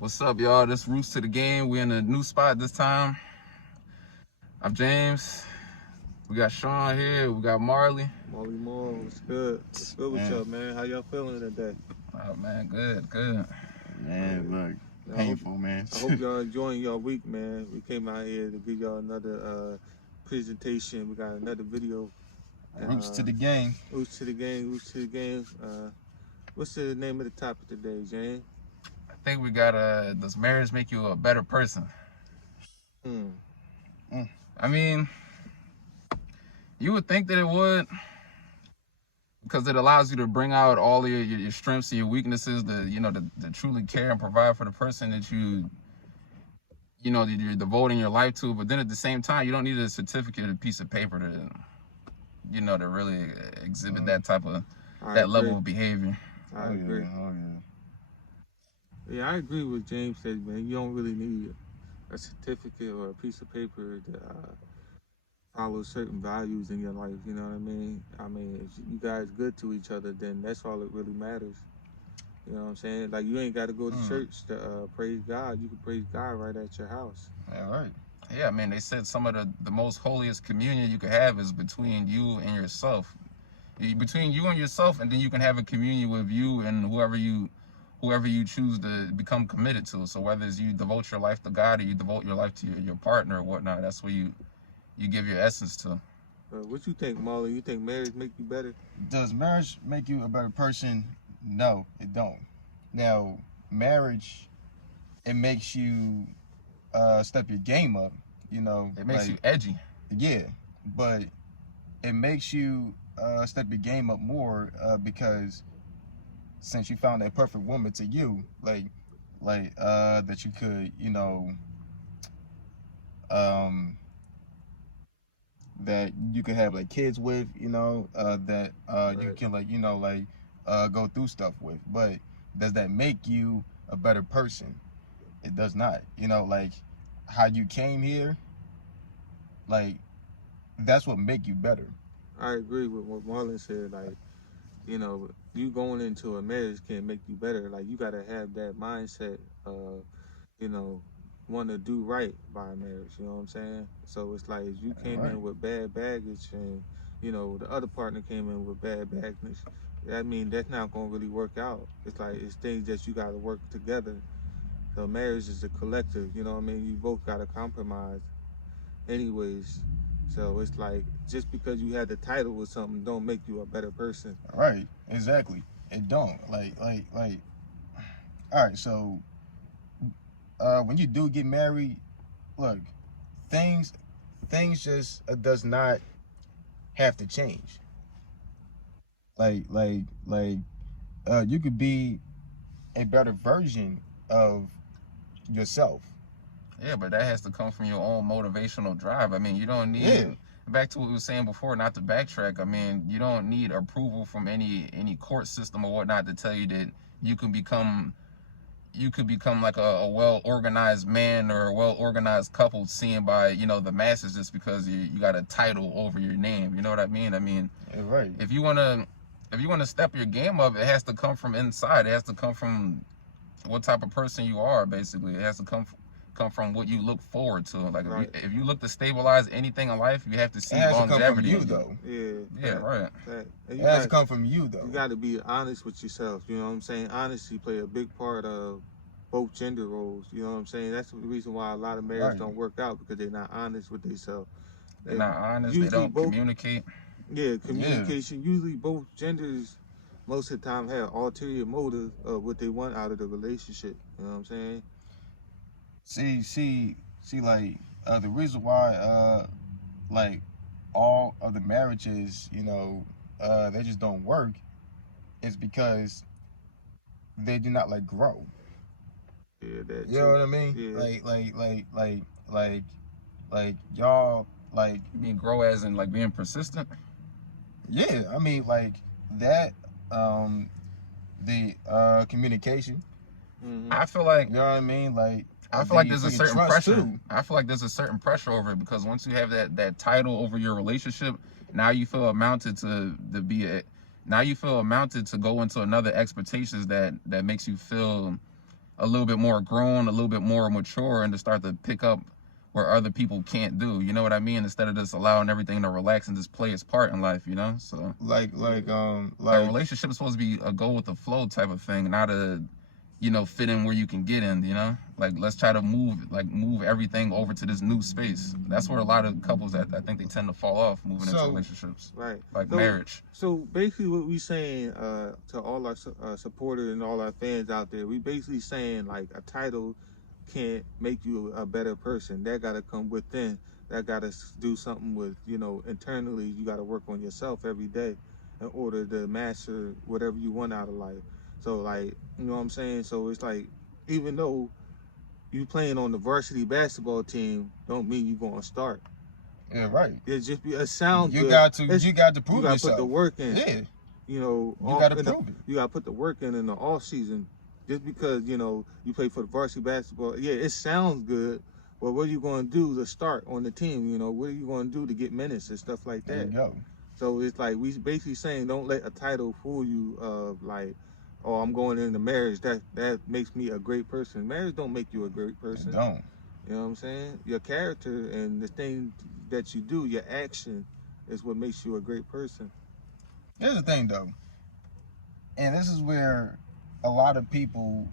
What's up, y'all? This Roots to the Game. We're in a new spot this time. I'm James. We got Sean here. We got Marley. Molly Moore, what's good? What's good with y'all, man? How y'all feeling today? Oh, man, good. Man, look, painful, man. I hope y'all enjoying y'all week, man. We came out here to give y'all another presentation. We got another video. Roots to the game. Roots to the game, Roots to the game. What's the name of the topic today, James? I think we got does marriage make you a better person? I mean, you would think that it would, because it allows you to bring out all of your strengths and your weaknesses, to truly care and provide for the person that you're devoting your life to. But then at the same time, you don't need a certificate or a piece of paper to really exhibit that type of level of behavior. I agree. Oh yeah. Yeah, I agree with James said, man. You don't really need a certificate or a piece of paper to follow certain values in your life. You know what I mean? I mean, if you guys good to each other, then that's all that really matters. You know what I'm saying? Like, you ain't got to go to church to praise God. You can praise God right at your house. All right. Yeah, man, they said some of the most holiest communion you could have is between you and yourself. Between you and yourself, and then you can have a communion with you and whoever you choose to become committed to. So whether it's you devote your life to God or you devote your life to your partner or whatnot, that's where you give your essence to. What you think, Marlon? You think marriage make you better? Does marriage make you a better person? No, it don't. Now, marriage, it makes you step your game up. You know, It makes you edgy. Yeah, but it makes you step your game up more because since you found that perfect woman to you, that you could, that you could have like kids with, that you can go through stuff with. But does that make you a better person? It does not. Like how you came here, like that's what make you better. I agree with what Marlon said. Like, you going into a marriage can't make you better. Like, you got to have that mindset of, want to do right by a marriage. You know what I'm saying? So it's like, if you came in with bad baggage and, the other partner came in with bad baggage, I mean, that's not going to really work out. It's like, it's things that you got to work together. So marriage is a collective, you know what I mean? You both got to compromise anyways. So it's like, just because you had the title with something don't make you a better person. Right, exactly. It don't. Like, all right, so when you do get married, look, things just does not have to change. You could be a better version of yourself. Yeah, but that has to come from your own motivational drive. I mean, you don't need, back to what we were saying before, not to backtrack. I mean, you don't need approval from any court system or whatnot to tell you that you could become like a well-organized man or a well-organized couple seen by, the masses just because you got a title over your name. You know what I mean? I mean, right. If you wanna step your game up, it has to come from inside. It has to come from what type of person you are, basically. It has to come from what you look forward to. Like, right. if you look to stabilize anything in life, you have to see longevity. It has to come from you, though. Yeah, right. It has to come from you, though. You got to be honest with yourself. You know what I'm saying? Honesty play a big part of both gender roles. You know what I'm saying? That's the reason why a lot of marriages don't work out, because they're not honest with themselves. They're not honest. They don't communicate. Yeah, communication. Yeah. Usually both genders most of the time have ulterior motive of what they want out of the relationship. You know what I'm saying? See, the reason why, all of the marriages, they just don't work is because they do not, grow. Yeah, that you know what I mean? Yeah. Like y'all, you mean grow as in, being persistent? Yeah, I mean, that, the communication. Mm-hmm. I feel like, you know what I mean? I feel like there's a certain pressure. I feel like there's a certain pressure over it, because once you have that title over your relationship, now you feel amounted to now you feel amounted to go into another expectations that makes you feel a little bit more grown, a little bit more mature, and to start to pick up where other people can't do. You know what I mean? Instead of just allowing everything to relax and just play its part in life. You know, so like a relationship is supposed to be a go with the flow type of thing, not a fit in where you can get in. Like let's try to move everything over to this new space. That's where a lot of couples that I think they tend to fall off moving into relationships, right? Like marriage. So basically, what we saying to all our supporters and all our fans out there, we basically saying like a title can't make you a better person. That got to come within. That got to do something with internally. You got to work on yourself every day in order to master whatever you want out of life. So like, you know what I'm saying? So it's like, even though you playing on the varsity basketball team, don't mean you're gonna start. Yeah, right. It just be a sound. You got to prove yourself. You got to put the work in. Yeah. You got to prove it. You got to put the work in the off season. Just because you play for the varsity basketball, yeah, it sounds good. But what are you going to do to start on the team? What are you going to do to get minutes and stuff like that? There you go. So it's like we basically saying, don't let a title fool you of like, oh, I'm going into marriage. That makes me a great person. Marriage don't make you a great person. It don't. You know what I'm saying? Your character and the thing that you do, your action, is what makes you a great person. Here's the thing, though, and this is where a lot of people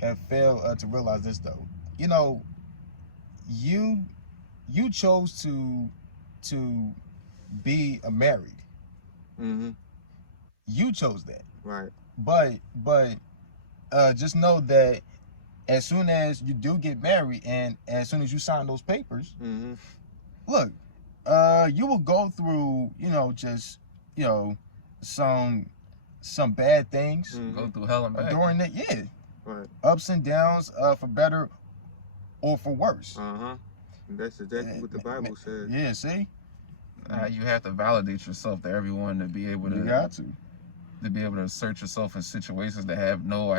have failed to realize this, though. You chose to be married. Mm-hmm. You chose that. Right. But just know that as soon as you do get married and as soon as you sign those papers, mm-hmm. Look, you will go through, just some bad things. Mm-hmm. Go through hell and back during it, yeah. Right. Ups and downs, for better or for worse. Uh-huh. And that's exactly what the Bible says. Yeah, see? You have to validate yourself to everyone to be able to. You got to be able to assert yourself in situations that have no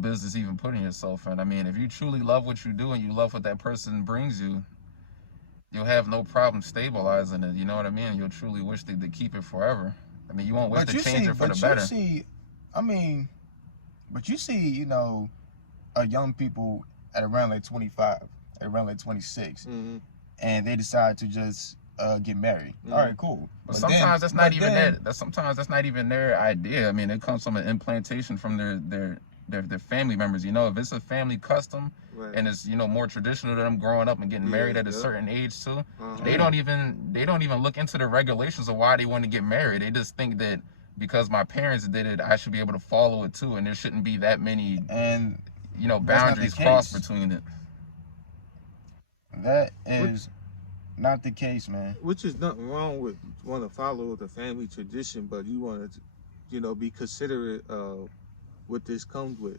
business even putting yourself in. I mean, if you truly love what you do and you love what that person brings you, you'll have no problem stabilizing it. You know what I mean? You'll truly wish to keep it forever. I mean, you won't wish to change it for the better. But you see, young people at around like 25, at around like 26, mm-hmm. and they decide to just get married. Mm-hmm. All right, cool. But sometimes that's not even their idea. I mean, it comes from an implantation from their family members. If it's a family custom, right. and it's more traditional to them growing up and getting married at a certain age too, uh-huh. they don't even look into the regulations of why they want to get married. They just think that because my parents did it, I should be able to follow it too, and there shouldn't be that many boundaries crossed between it. That is not the case, man. Which is nothing wrong with want to follow the family tradition, but you want to, be considerate of what this comes with.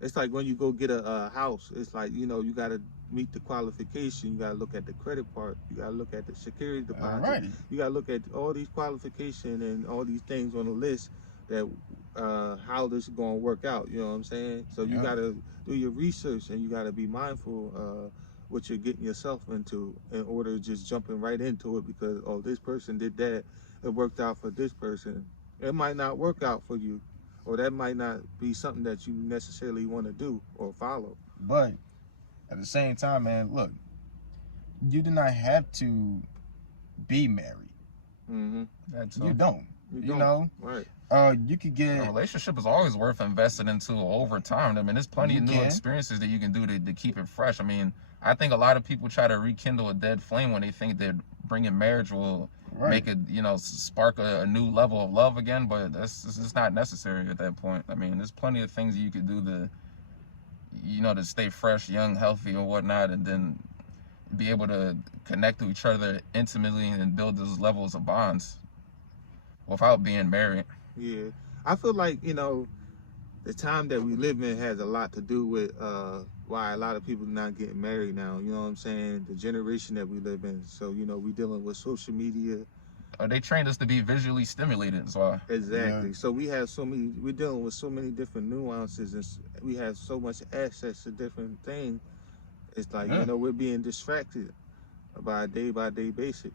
It's like when you go get a house, it's like, you got to meet the qualification. You got to look at the credit part. You got to look at the security deposit. Alrighty. You got to look at all these qualifications and all these things on the list that how this is going to work out. You know what I'm saying? So you got to do your research and you got to be mindful of what you're getting yourself into in order to just jumping right into it because, this person did that. It worked out for this person. It might not work out for you. Or that might not be something that you necessarily want to do or follow. But at the same time, man, look, you do not have to be married. Mm-hmm. You don't. You know? Right. You could get... A relationship is always worth investing into over time. I mean, there's plenty of new experiences that you can do to keep it fresh. I mean, I think a lot of people try to rekindle a dead flame when they think that bringing marriage will make it, spark a new level of love again, but it's just not necessary at that point. I mean, there's plenty of things you could do to stay fresh, young, healthy, and whatnot, and then be able to connect to each other intimately and build those levels of bonds without being married. Yeah. I feel like, the time that we live in has a lot to do with why a lot of people are not getting married now. You know what I'm saying? The generation that we live in. So, we dealing with social media. They trained us to be visually stimulated, that's why. Exactly. Yeah. So we're dealing with so many different nuances and we have so much access to different things. It's like, we're being distracted by a day-by-day basis.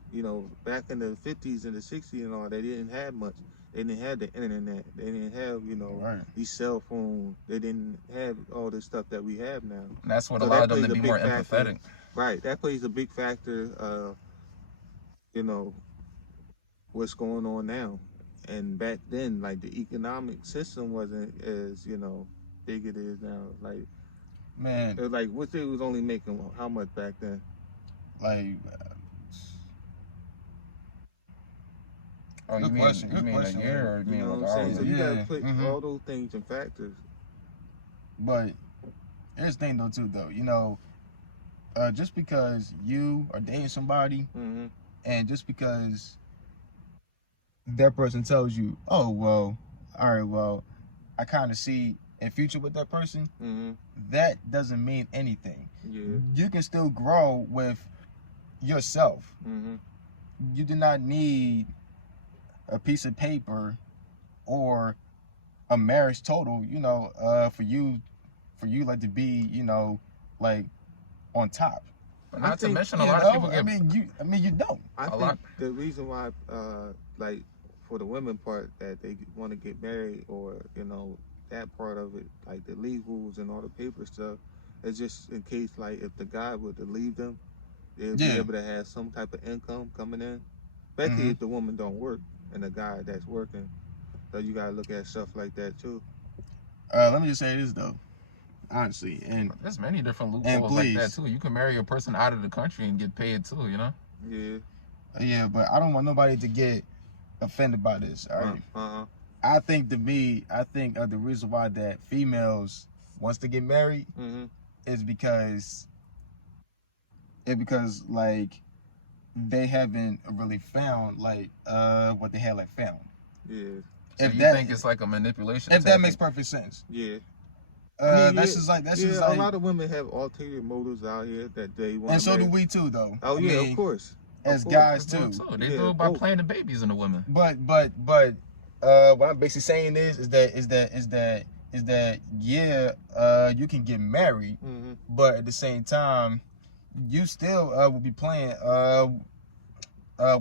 Back in the 50s and the 60s and all, they didn't have much. They didn't have the internet. They didn't have, Right. these cell phones. They didn't have all this stuff that we have now. And that's what So allowed that them plays to a be big more factor. empathetic. Right. That plays a big factor. What's going on now. And back then, like, the economic system wasn't as, big it is now. Like, Man, it was like, what they was only making how much back then? like, Oh, Good question, you good mean question, a year or you You mean know like what I'm saying? hours? So you Yeah. gotta put Mhm. all those things and factors. but here's the thing though too though. Just because you are dating somebody, Mm-hmm. and just because that person tells you, oh well, all right, well, I kind of see a future with that person, Mm-hmm. that doesn't mean anything. Yeah. You can still grow with yourself. Mm-hmm. You do not need a piece of paper or a marriage total, for you like to be, like on top. But I not to think, mention a lot of people I get mean you don't. I A think lot. the reason why, like, for the women part that they want to get married, or that part of it, like the legals and all the paper stuff, is just in case, like, if the guy were to leave them, they'll be Yeah. able to have some type of income coming in. Especially Mhm. if the woman don't work and the guy that's working. So you gotta look at stuff like that too. Let me just say this though, honestly, and There's many different And loopholes like that please. too. You can marry a person out of the country and get paid too, you know? Yeah. but I don't want nobody to get offended by this. All right. Uh-huh. I think the reason why that females wants to get married Mm-hmm. is because like they haven't really found like what they had like found. Yeah. So If you that- think it's like a manipulation If that tactic? makes perfect sense. Yeah. That's just like a lot of women have ulterior motives out here that they want. and so do we too though. Oh I yeah, mean, of course. as course. guys They do too. it too. They Yeah, do it by both. playing the babies in the women. But what I'm basically saying is that you can get married, Mm-hmm. but at the same time you still will be playing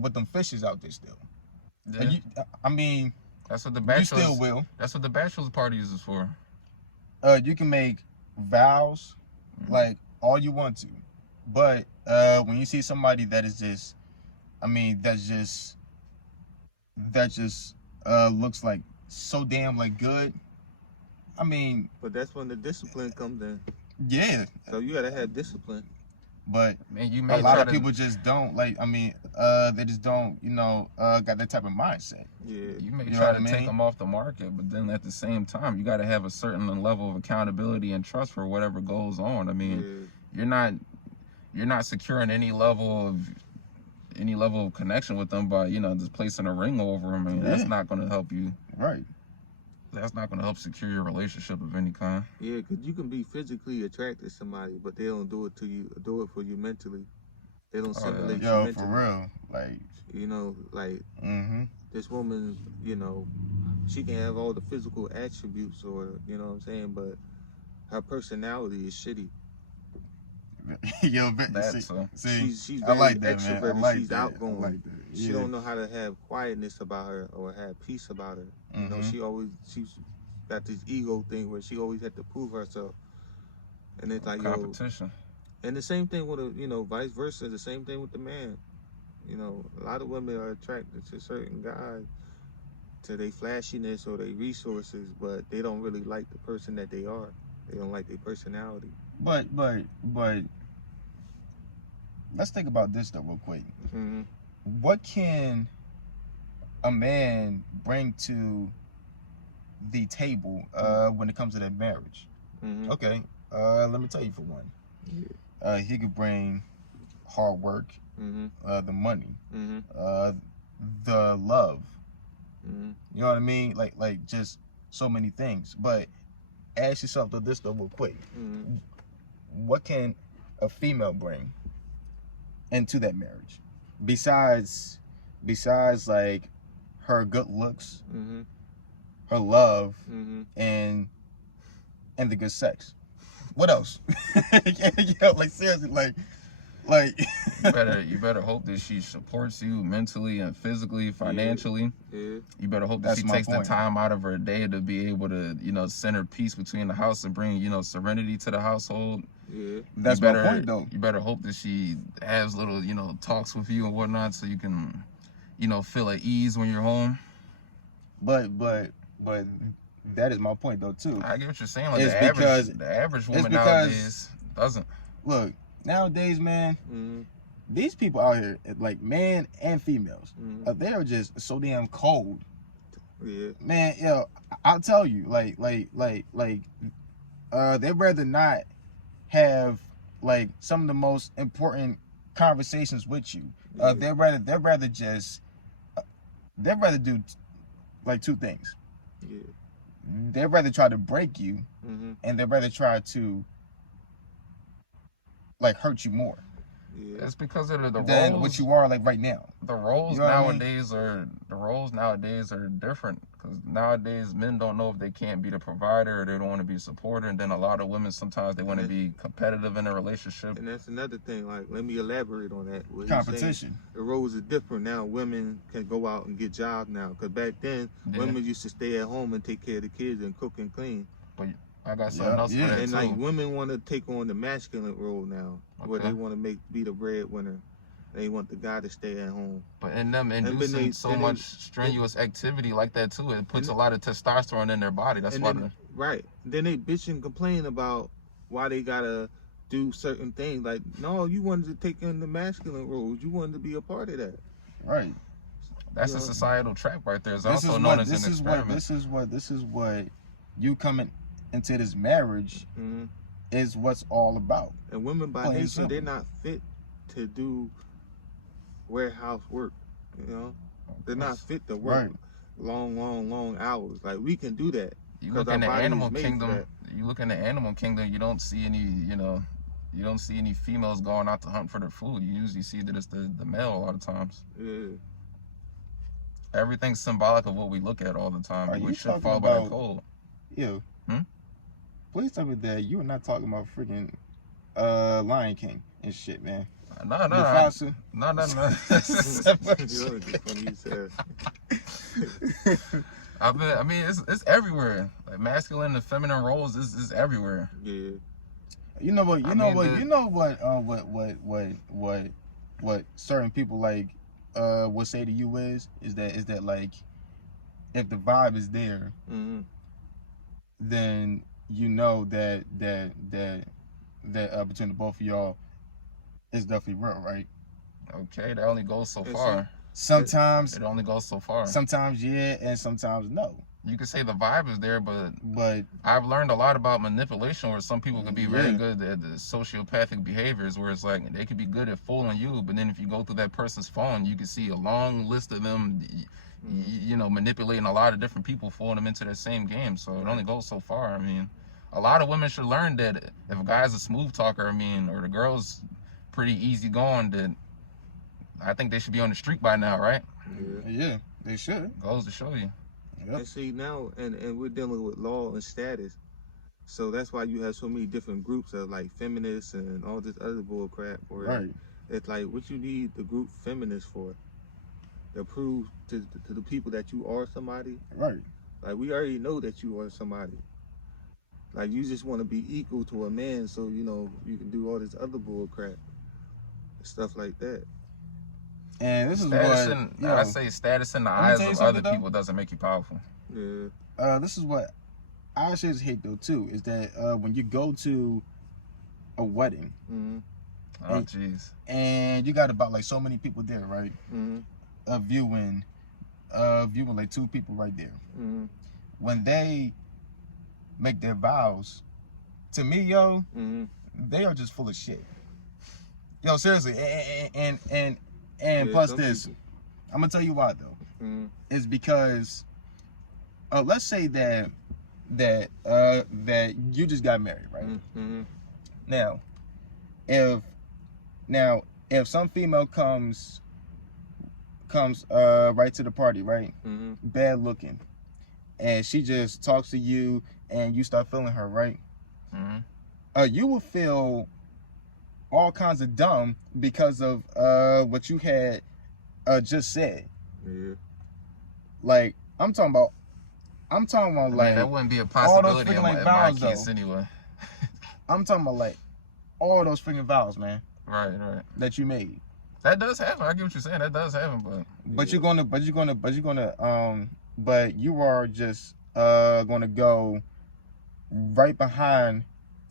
with them fishes out there still. Yeah. And I mean, That's what the you bachelor's. still will. That's what the bachelor's parties is for. You can make vows like all you want to, but when you see somebody that is just, I mean, that just looks like so damn like good. I mean, But that's when the discipline comes in. yeah, So you gotta have discipline. but Man, you a may lot try of to, people just don't like. I mean, they just don't, got that type of mindset. Yeah. you may You know try what to I take mean? them off the market, but then at the same time, you got to have a certain level of accountability and trust for whatever goes on. I mean, Yeah. you're not securing any level of connection with them by just placing a ring over them. I mean, that's Yeah. not going to help you. Right. That's not going to help secure your relationship of any kind. Yeah, because you can be physically attracted to somebody, but they don't do it to you. Do it for you mentally. They don't Oh, simulate you Yo, mentally. for real. Like, Like mm-hmm. this woman, she can have all the physical attributes, or you know what I'm saying, but her personality is shitty. Yo, see, She's I very like that, extroverted. man. I like She's that. outgoing. I like that. She Yeah. don't know how to have quietness about her or have peace about her. Mhm. She's got this ego thing where she always had to prove herself. And it's like, Competition. and the same thing with vice versa. The same thing with the man. A lot of women are attracted to certain guys, to their flashiness or their resources, but they don't really like the person that they are. They don't like their personality. But let's think about this though real quick. Mm-hmm. What can a man bring to the table when it comes to that marriage? Mm-hmm. Okay, let me tell you for one. He could bring hard work, Mm-hmm. the money, Mm-hmm. the love. Mm-hmm. You know what I mean? Like just so many things. But ask yourself this though real quick. Mm-hmm. What can a female bring into that marriage besides like her good looks, Mm-hmm. her love, Mm-hmm. and the good sex? What else? Yo, like seriously, Like, You better hope that she supports you mentally and physically, financially. Yeah. You better hope that That's she my takes point. the time out of her day to be able to, center peace between the house and bring, serenity to the household. Yeah. that's my point, though. You better hope that she has little, talks with you and whatnot, so you can, feel at ease when you're home. But that is my point, though, too. I get what you're saying. Like It's the average woman nowadays doesn't. Look, nowadays, man, Mm-hmm. these people out here, like men and females, Mm-hmm. they are just so damn cold. Yeah. Man, I'll tell you, they'd rather not have like some of the most important conversations with you. Yeah. They'd rather do like two things. Yeah. They'd rather try to break you, Mm-hmm. and they'd rather try to like hurt you more Yeah. It's because of the than roles. what you are like right now. The roles You know what I mean? nowadays are different, because nowadays men don't know if they can't be the provider, or they don't want to be a supporter, and then a lot of women sometimes they want to be competitive in a relationship. And that's another thing. Like, let me elaborate on that. What he's saying. Competition. The roles are different now. Women can go out and get jobs now. Because back then, Yeah. women used to stay at home and take care of the kids and cook and clean. I got something Yeah, else yeah. for that And too. like women want to take on the masculine role now, where Okay. they want to be the breadwinner. They want the guy to stay at home. But in them then inducing they- so and much they- strenuous activity like that too, it puts a and- lot of testosterone in their body. That's and why. then, right. Then they bitch and complain about why they gotta do certain things. Like, no, you wanted to take in the masculine roles. You wanted to be a part of that. Right. That's you a know, societal trap right there. It's This also is known what as an experiment. this is what you coming into this marriage hmm is what's all about. And women by Plain nature, simple. they're not fit to do warehouse work. You know, they're not fit to work Right. long hours. Like, we can do that. You 'Cause look our in the body is animal made for kingdom. that. You look in the animal kingdom. You don't see any. You don't see any females going out to hunt for their food. You usually see that it's the male a lot of times. Yeah. Everything's symbolic of what we look at all the time. Are We you should talking follow by the about- code. Ew. Hmm? Please tell me that you are not talking about freaking Lion King and shit, man. No. Mufasa. No. You know, it's funny you said. I mean, it's everywhere. Like masculine and feminine roles is everywhere. Yeah. You know what? What certain people like would say to you is that like if the vibe is there, hmm then you know that between the both of y'all, it's definitely real, right? Okay, that only goes so It's far. Sometimes, It only goes so far. sometimes yeah, and sometimes no. You could say the vibe is there, but But I've learned a lot about manipulation, where some people could be very Yeah. good at the sociopathic behaviors, where it's like they could be good at fooling you, but then if you go through that person's phone, you can see a long list of them, manipulating a lot of different people, fooling them into that same game. So it only goes so far. I mean, a lot of women should learn that if a guy's a smooth talker, or the girl's pretty easy going, that I think they should be on the street by now, right? Yeah. yeah, they should. Goes to show you. Yep. And see now, and we're dealing with law and status, so that's why you have so many different groups of like feminists and all this other bull crap. Where Right. it's like, what you need the group feminists for? To prove to the people that you are somebody. Right. Like, we already know that you are somebody. Like, you just want to be equal to a man, so you can do all this other bull crap, stuff like that. And this is Status what in, yo, I say status in the me eyes tell you of something, other though. people doesn't make you powerful. Yeah. this is what I should hate though too, is that when you go to a wedding hmm Oh Hey. jeez. and you got about like so many people there, right? hmm Viewing like two people right there. hmm When they make their vows, to me, yo, hmm they are just full of shit. Yo, seriously, and Yeah, plus some this, people. I'm gonna tell you why though. hmm Is because let's say that you just got married, right? hmm Now, if some female comes right to the party, right? hmm Bad looking, and she just talks to you and you start feeling her, right? hmm You will feel all kinds of dumb because of what you had just said. Yeah. Like I'm talking about I mean, like that wouldn't be a all those possibility freaking in like my vows case though. anyway. I'm talking about like all those freaking vows, man, Right, right. that you made. That does happen. I get what you're saying. That does happen, But you are just gonna go right behind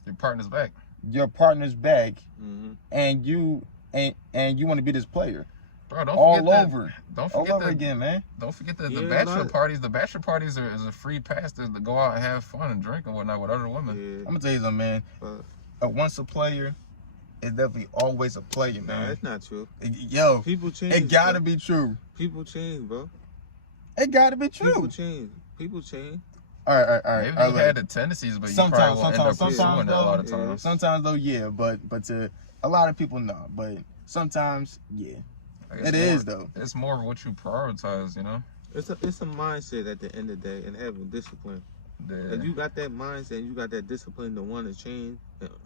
your partner's back. your partner's back, Mm-hmm. and you want to be this player Bro, don't all forget that. over, Don't all forget over that. again, man. Don't forget the Yeah, bachelor like- parties. The bachelor parties is a free pass to go out and have fun and drink and whatnot with other women. Yeah. I'm gonna tell you something, man. Once a player, it's definitely always a player, Nah, man. that's not true. Yo, People change. it gotta bro. be true. People change, bro. It gotta be People true. change. People change. All right. Maybe all you right. had the tendencies, but you Sometimes- probably won't end up sometimes pursuing it a lot of though, times. Sometimes though, yeah, but to a lot of people, no. But sometimes, yeah, Like, it is though. It's more of what you prioritize, you know. It's a mindset at the end of the day, and having discipline. Yeah. If you got that mindset, you got that discipline to want to change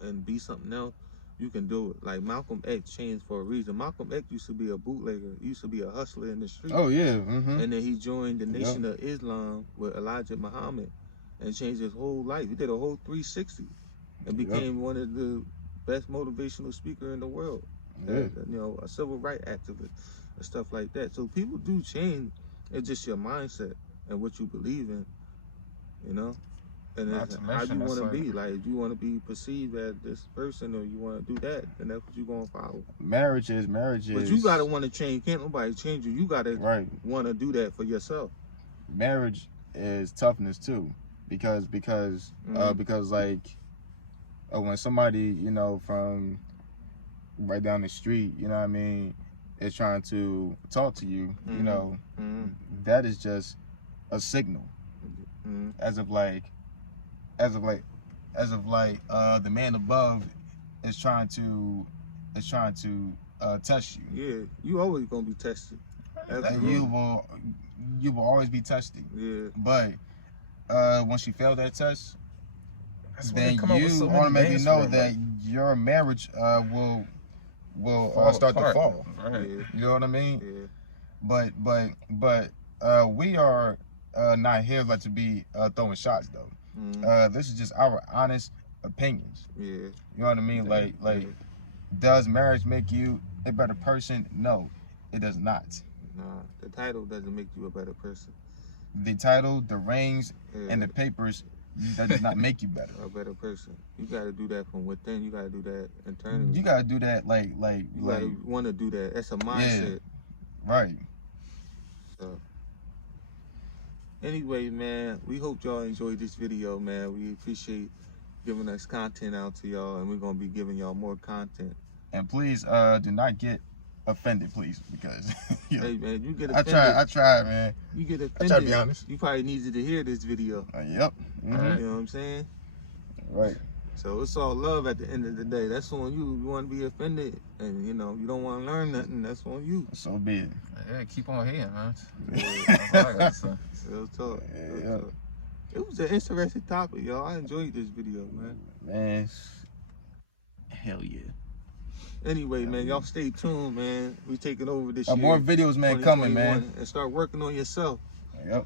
and be something else, you can do it. Like Malcolm X changed for a reason. Malcolm X used to be a bootlegger, used to be a hustler in the street. Oh yeah. Mm-hmm. And then he joined the Nation of Islam with Elijah Muhammad and changed his whole life. He did a whole 360 and became one of the best motivational speaker in the world. Yeah. You know, a civil rights activist and stuff like that. So people do change. It's just your mindset and what you believe in, you know? And Not it's to how mention you want to that's be. Like, if you want to be perceived as this person or you want to do that, then that's what you're going to follow. Marriage is. But you got to want to change. Can't nobody change you. You got to right. want to do that for yourself. Marriage is toughness too, because like when somebody, you know, from right down the street, you know what I mean, is trying to talk to you, you know, that is just a signal. As of like the man above is trying to test you. Yeah, you always gonna be tested. And Absolutely. you will always be tested. Yeah, But once you fail that test, That's why they then come up with you so many automatically names know for it, that your marriage will Fall start apart. to fall. Right. yeah, You know what I mean? yeah. But we are not here like to be throwing shots though. This is just our honest opinions. Yeah. You know what I mean? Like, does marriage make you a better person? No, it does not. Nah, the title doesn't make you a better person. The title, the rings, Yeah, and the papers, that does not make you better. a better person. You got to do that from within. You got to do that internally. You gotta do that like You got to want to do that. That's a mindset. right. So, anyway, man, we hope y'all enjoyed this video, man. We appreciate giving us content out to y'all, and we're gonna be giving y'all more content. And please do not get offended, please, because you know, Hey, man, you get I offended. tried, man. You get I offended. try to be honest. You probably needed to hear this video. Yep. You know what I'm saying? Right. So it's all love at the end of the day. That's on you. You want to be offended, and you know you don't want to learn nothing. That's on you. So be it. Yeah, keep on hating, man. Yeah. That's all I gotta say. Real talk. Real Yeah. talk. It was an interesting topic, y'all. I enjoyed this video, man. Man, hell yeah. Anyway, man, y'all stay tuned, man. We taking over this More year. videos, man, coming, man. 2021, and start working on yourself. Yep.